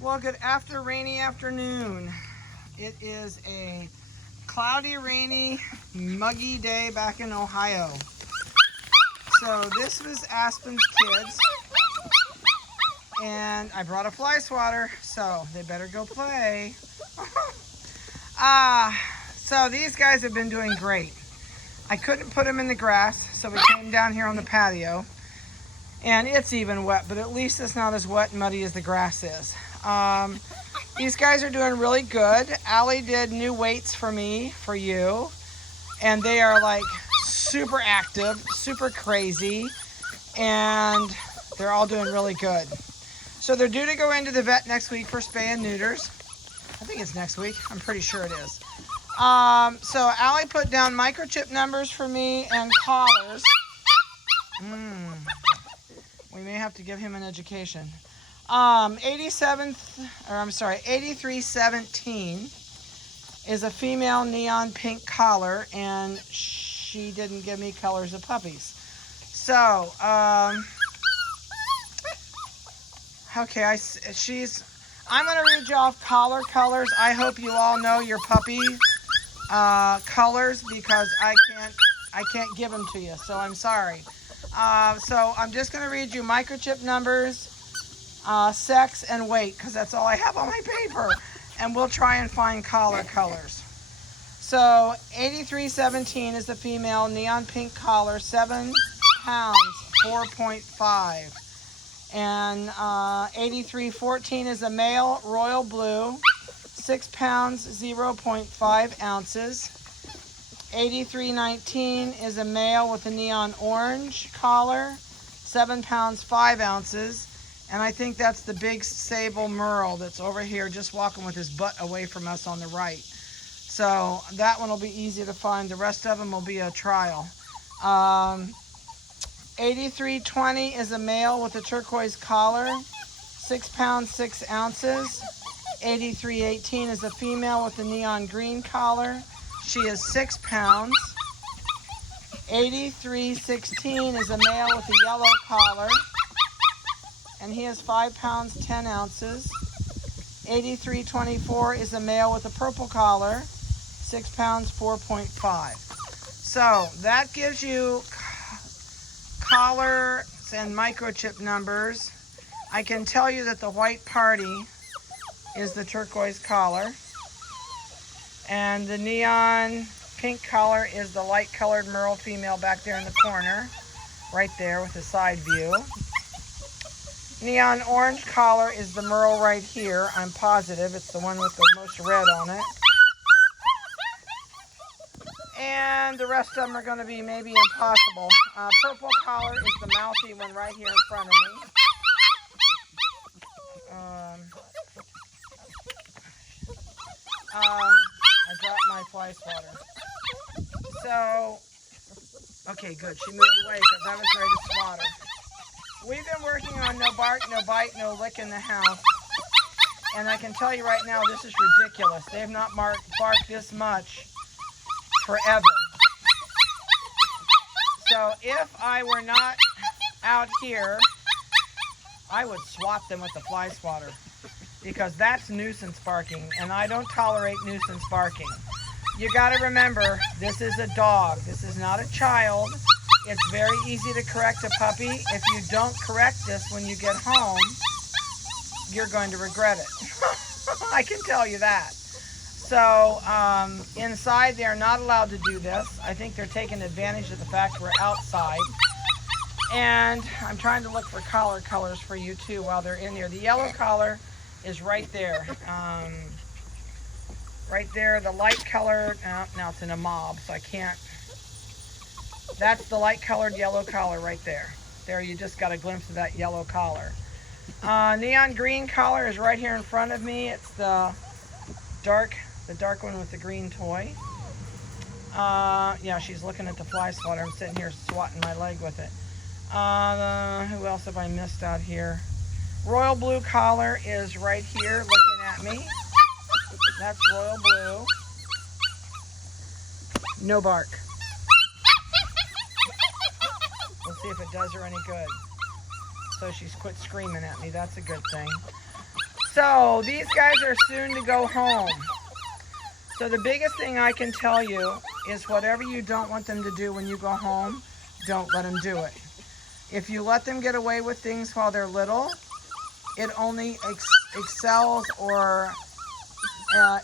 Well, good after rainy afternoon. It is a cloudy, rainy, muggy day back in Ohio. So this was Aspen's kids, and I brought a fly swatter, so they better go play. So these guys have been doing great. I couldn't put them in the grass, so we came down here on the patio, and it's even wet, but at least it's not as wet and muddy as the grass is. These guys are doing really good. Allie did new weights for me, for you, and they are like super active, super crazy, and they're all doing really good. So they're due to go into the vet next week for spay and neuters. I think it's next week. I'm pretty sure it is. So Allie put down microchip numbers for me and collars. We may have to give him an education. 8317 is a female neon pink collar, and she didn't give me colors of puppies. So, okay, I'm gonna read you off collar colors. I hope you all know your puppy colors, because I can't give them to you, so I'm sorry. So I'm just gonna read you microchip numbers, sex, and weight, because that's all I have on my paper, and we'll try and find collar colors. So 8317 is the female neon pink collar, 7 pounds, 4.5. And 8314 is a male royal blue, 6 pounds, 0.5 ounces. 8319 is a male with a neon orange collar, 7 pounds, 5 ounces. And I think that's the big sable merle that's over here just walking with his butt away from us on the right. So that one will be easy to find. The rest of them will be a trial. 8320 is a male with a turquoise collar, 6 pounds, 6 ounces. 8318 is a female with a neon green collar. She is 6 pounds. 8316 is a male with a yellow collar, and he is 5 pounds, 10 ounces. 8324 is a male with a purple collar, 6 pounds, 4.5. So that gives you collars and microchip numbers. I can tell you that the white party is the turquoise collar, and the neon pink collar is the light colored merle female back there in the corner, right there with the side view. Neon orange collar is the merle right here. I'm positive it's the one with the most red on it. And the rest of them are going to be maybe impossible. Purple collar is the mouthy one right here in front of me. I dropped my fly swatter. So, okay, good. She moved away because I was ready to swat her. We've been working on no bark, no bite, no lick in the house. And I can tell you right now, this is ridiculous. They have not barked this much forever. So if I were not out here, I would swat them with the fly swatter, because that's nuisance barking, and I don't tolerate nuisance barking. You got to remember, this is a dog. This is not a child. It's very easy to correct a puppy. If you don't correct this when you get home, you're going to regret it. I can tell you that. So inside, they're not allowed to do this. I think they're taking advantage of the fact we're outside. And I'm trying to look for collar colors for you too while they're in here. The yellow collar is right there. Right there, the light colored, now it's in a mob, so I can't. That's the light colored yellow collar right there. There, you just got a glimpse of that yellow collar. Neon green collar is right here in front of me. It's the dark one with the green toy. Yeah, she's looking at the fly swatter. I'm sitting here swatting my leg with it. Who else have I missed out here? Royal blue collar is right here looking at me. That's royal blue. No bark. We'll see if it does her any good. So she's quit screaming at me. That's a good thing. So these guys are soon to go home. So the biggest thing I can tell you is whatever you don't want them to do when you go home, don't let them do it. If you let them get away with things while they're little, it only excels or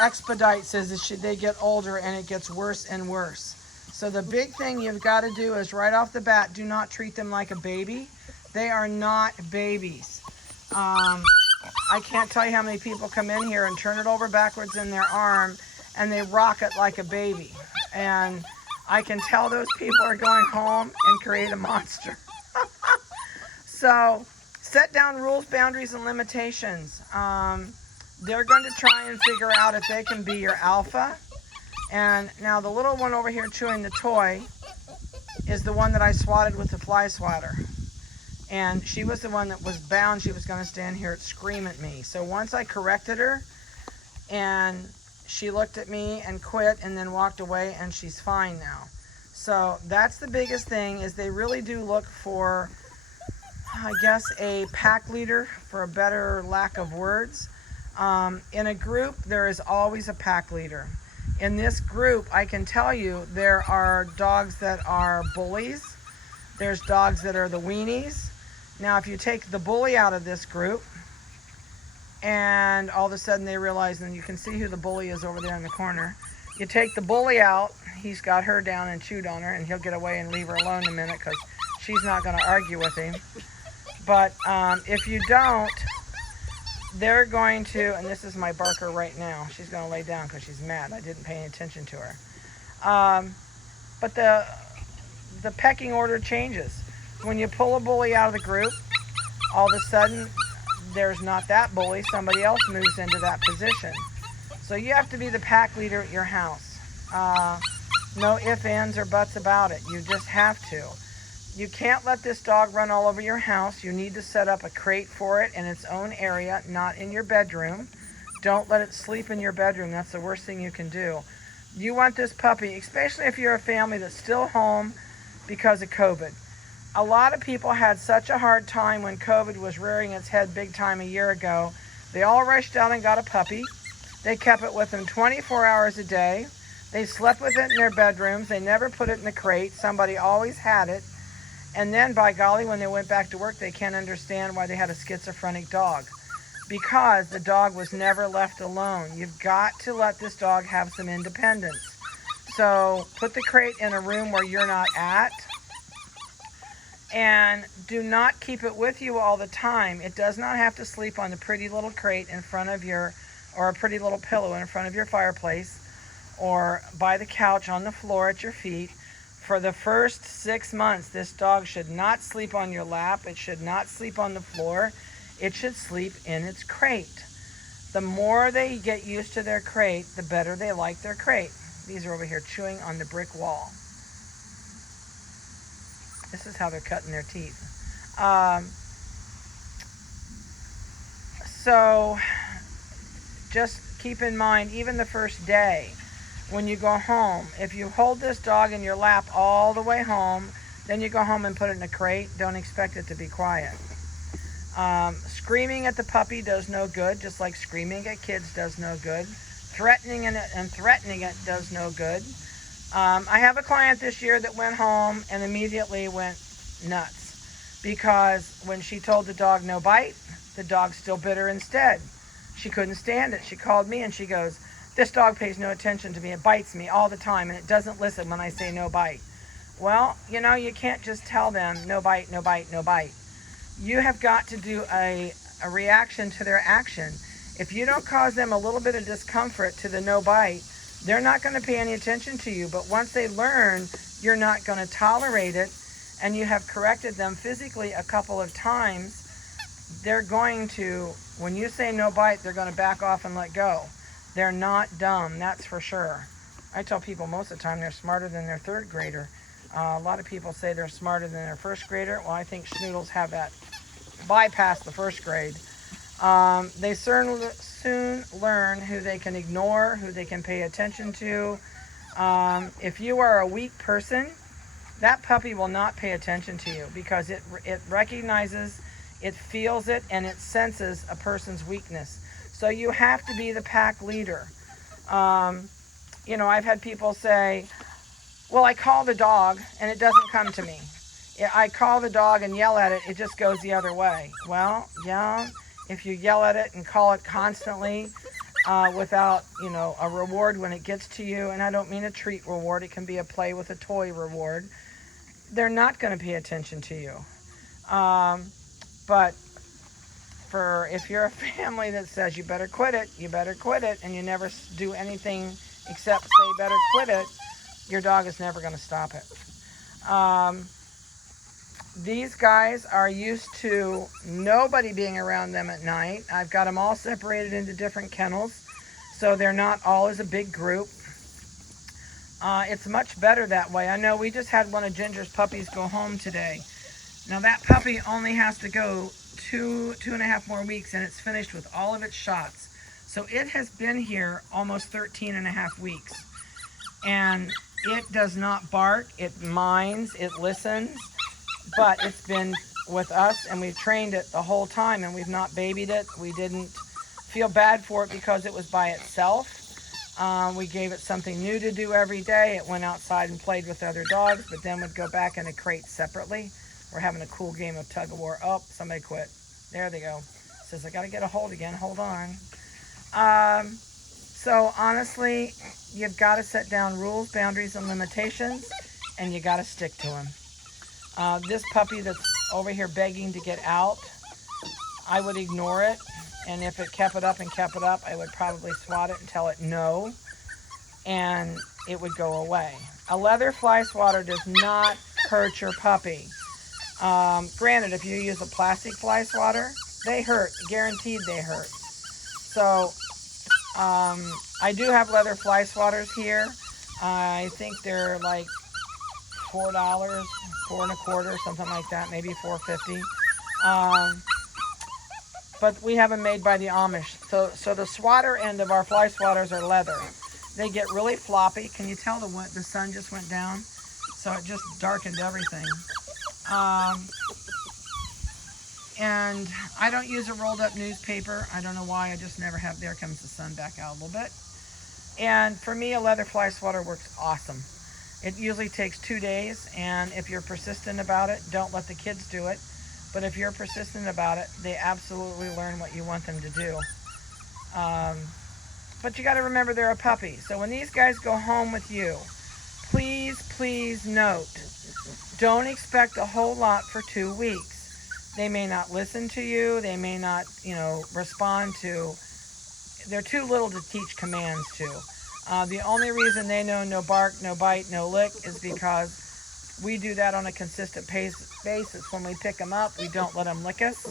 expedites as they get older, and it gets worse and worse. So the big thing you've got to do is right off the bat, do not treat them like a baby. They are not babies. I can't tell you how many people come in here and turn it over backwards in their arm and they rock it like a baby. And I can tell those people are going home and create a monster. So set down rules, boundaries, and limitations. They're going to try and figure out if they can be your alpha. And now the little one over here chewing the toy is the one that I swatted with the fly swatter. And she was the one that was bound. She was going to stand here and scream at me. So once I corrected her, and she looked at me and quit and then walked away, and she's fine now. So that's the biggest thing, is they really do look for, I guess, a pack leader, for a better lack of words. In a group, there is always a pack leader. In this group, I can tell you, there are dogs that are bullies. There's dogs that are the weenies. Now, if you take the bully out of this group, and all of a sudden they realize, and you can see who the bully is over there in the corner. You take the bully out, he's got her down and chewed on her, and he'll get away and leave her alone in a minute because she's not going to argue with him. But if you don't, they're going to, and this is my barker right now. She's going to lay down because she's mad. I didn't pay any attention to her. But the pecking order changes. When you pull a bully out of the group, all of a sudden, there's not that bully. Somebody else moves into that position. So you have to be the pack leader at your house. No ifs, ands, or buts about it. You just have to. You can't let this dog run all over your house. You need to set up a crate for it in its own area, not in your bedroom. Don't let it sleep in your bedroom. That's the worst thing you can do. You want this puppy, especially if you're a family that's still home because of COVID. A lot of people had such a hard time when COVID was rearing its head big time a year ago. They all rushed out and got a puppy. They kept it with them 24 hours a day. They slept with it in their bedrooms. They never put it in the crate. Somebody always had it. And then, by golly, when they went back to work, they can't understand why they had a schizophrenic dog. Because the dog was never left alone. You've got to let this dog have some independence. So put the crate in a room where you're not at. And do not keep it with you all the time. It does not have to sleep on the pretty little crate in front of your, or a pretty little pillow in front of your fireplace, or by the couch on the floor at your feet. For the first 6 months, this dog should not sleep on your lap. It should not sleep on the floor. It should sleep in its crate. The more they get used to their crate, the better they like their crate. These are over here chewing on the brick wall. This is how they're cutting their teeth. So just keep in mind, even the first day, when you go home, if you hold this dog in your lap all the way home, then you go home and put it in a crate, don't expect it to be quiet. Screaming at the puppy does no good, just like screaming at kids does no good. Threatening it does no good. I have a client this year that went home and immediately went nuts because when she told the dog no bite, the dog still bit her instead. She couldn't stand it. She called me and she goes, "This dog pays no attention to me. It bites me all the time and it doesn't listen when I say no bite." Well, you know, you can't just tell them no bite, no bite, no bite. You have got to do a reaction to their action. If you don't cause them a little bit of discomfort to the no bite, they're not going to pay any attention to you. But once they learn you're not going to tolerate it, and you have corrected them physically a couple of times, they're going to, when you say no bite, they're going to back off and let go. They're not dumb, that's for sure. I tell people most of the time they're smarter than their third grader. A lot of people say they're smarter than their first grader. Well, I think Schnoodles have that bypass the first grade. They soon learn who they can ignore, who they can pay attention to. If you are a weak person, that puppy will not pay attention to you because it recognizes It feels it and it senses a person's weakness. So you have to be the pack leader. Um, I've had people say, well, I call the dog and it doesn't come to me. I call the dog and yell at it, it just goes the other way. Well, yeah, if you yell at it and call it constantly without, a reward when it gets to you, and I don't mean a treat reward, it can be a play with a toy reward, they're not going to pay attention to you. But if you're a family that says you better quit it, and you never do anything except say better quit it, your dog is never going to stop it. These guys are used to nobody being around them at night. I've got them all separated into different kennels, so they're not all as a big group. It's much better that way. I know we just had one of Ginger's puppies go home today. Now that puppy only has to go two and a half more weeks, and it's finished with all of its shots. So it has been here almost 13 and a half weeks. And it does not bark, it minds, it listens, but it's been with us and we've trained it the whole time, and we've not babied it. We didn't feel bad for it because it was by itself. We gave it something new to do every day. It went outside and played with other dogs, but then would go back in a crate separately. We're having a cool game of tug of war. Oh, somebody quit. There they go. Says, I got to get a hold again. Hold on. So honestly, you've got to set down rules, boundaries, and limitations, and you got to stick to them. This puppy that's over here begging to get out, I would ignore it. And if it kept it up, I would probably swat it and tell it no, and it would go away. A leather fly swatter does not hurt your puppy. Granted, if you use a plastic fly swatter, they hurt. Guaranteed they hurt. So I do have leather fly swatters here. I think they're like $4, $4.25, something like that, maybe $4.50. But we have them made by the Amish. So the swatter end of our fly swatters are leather. They get really floppy. Can you tell the sun just went down? So it just darkened everything. And I don't use a rolled up newspaper. I don't know why, I just never have. There comes the sun back out a little bit. And for me, a leather fly swatter works awesome. It usually takes 2 days, and if you're persistent about it, don't let the kids do it. But if you're persistent about it, they absolutely learn what you want them to do. But you got to remember they're a puppy. So when these guys go home with you, please note, don't expect a whole lot for 2 weeks. They may not listen to you. They may not, respond to. They're too little to teach commands to. The only reason they know no bark, no bite, no lick is because we do that on a consistent basis. When we pick them up, we don't let them lick us.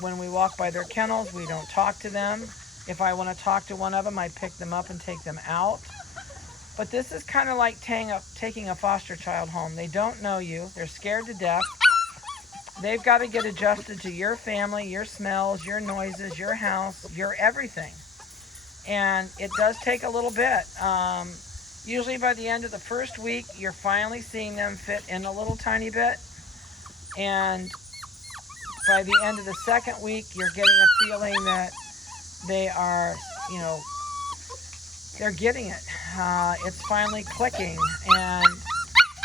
When we walk by their kennels, we don't talk to them. If I want to talk to one of them, I pick them up and take them out. But this is kind of like taking a foster child home. They don't know you. They're scared to death. They've got to get adjusted to your family, your smells, your noises, your house, your everything. And it does take a little bit. Usually by the end of the first week, you're finally seeing them fit in a little tiny bit. And by the end of the second week, you're getting a feeling that they are, they're getting it. It's finally clicking, and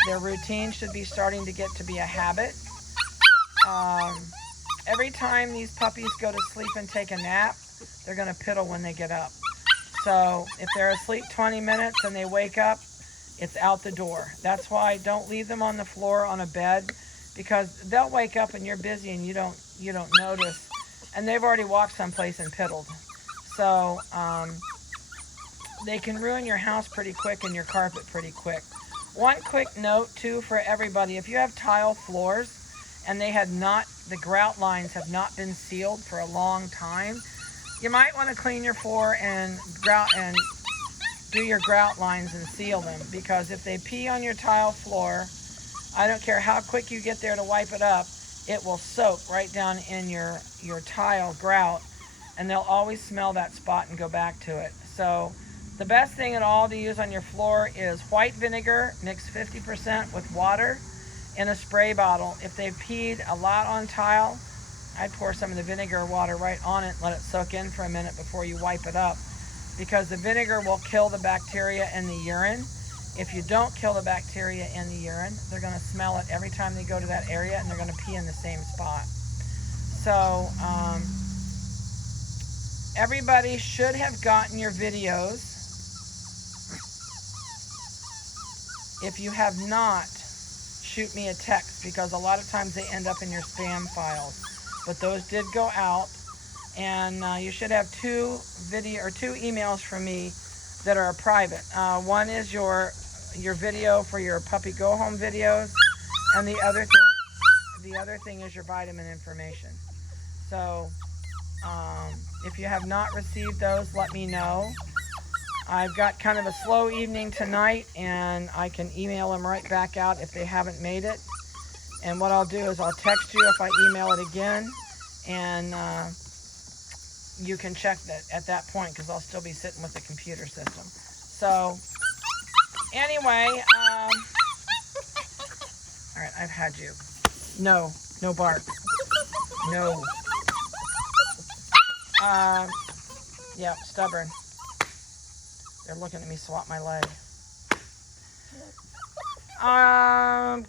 their routine should be starting to get to be a habit. Every time these puppies go to sleep and take a nap, they're going to piddle when they get up. So if they're asleep 20 minutes and they wake up, it's out the door. That's why don't leave them on the floor on a bed, because they'll wake up and you're busy and you don't notice, and they've already walked someplace and piddled. So they can ruin your house pretty quick and your carpet pretty quick. One quick note too for everybody: if you have tile floors and the grout lines have not been sealed for a long time, you might want to clean your floor and do your grout lines and seal them, because if they pee on your tile floor, I don't care how quick you get there to wipe it up, it will soak right down in your tile grout, and they'll always smell that spot and go back to it. So the best thing at all to use on your floor is white vinegar mixed 50% with water, in a spray bottle. If they've peed a lot on tile, I'd pour some of the vinegar water right on it and let it soak in for a minute before you wipe it up, because the vinegar will kill the bacteria in the urine. If you don't kill the bacteria in the urine, they're going to smell it every time they go to that area, and they're going to pee in the same spot. So everybody should have gotten your videos. If you have not, shoot me a text, because a lot of times they end up in your spam files. But those did go out, and you should have two emails from me that are private. One is your video for your puppy go home videos, and the other thing is your vitamin information. So if you have not received those, let me know. I've got kind of a slow evening tonight, and I can email them right back out if they haven't made it. And what I'll do is I'll text you if I email it again, and you can check that at that point, because I'll still be sitting with the computer system. So anyway, all right, I've had you. No bark. No. Yeah, stubborn. They're looking at me swat my leg.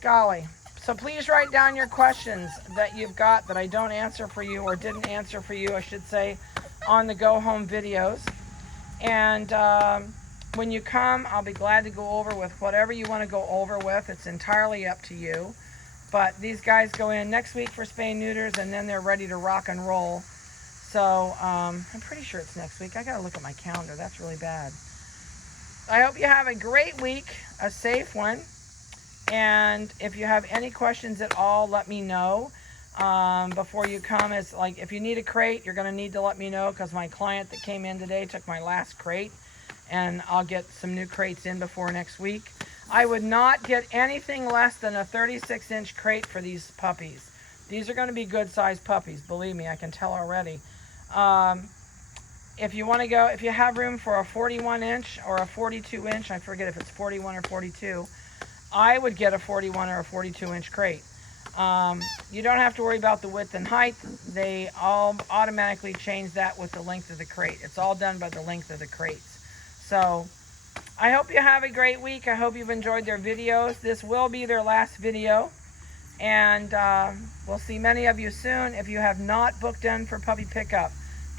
Golly. So please write down your questions that you've got that I don't answer for you, or didn't answer for you, I should say, on the go home videos. And when you come, I'll be glad to go over with whatever you want to go over with. It's entirely up to you. But these guys go in next week for spay neuters, and then they're ready to rock and roll. So I'm pretty sure it's next week. I got to look at my calendar. That's really bad. I hope you have a great week, a safe one. And if you have any questions at all, let me know before you come. It's like, if you need a crate, you're going to need to let me know, because my client that came in today took my last crate, and I'll get some new crates in before next week. I would not get anything less than a 36-inch crate for these puppies. These are going to be good-sized puppies. Believe me, I can tell already. If you want to go, if you have room for a 41-inch or a 42-inch, I forget if it's 41 or 42, I would get a 41 or a 42-inch crate. You don't have to worry about the width and height. They all automatically change that with the length of the crate. It's all done by the length of the crates. So I hope you have a great week. I hope you've enjoyed their videos. This will be their last video. And we'll see many of you soon. If you have not booked in for puppy pickup,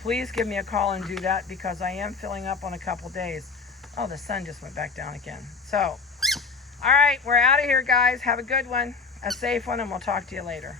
please give me a call and do that, because I am filling up on a couple days. Oh, the sun just went back down again. So, all right, we're out of here, guys. Have a good one, a safe one, and we'll talk to you later.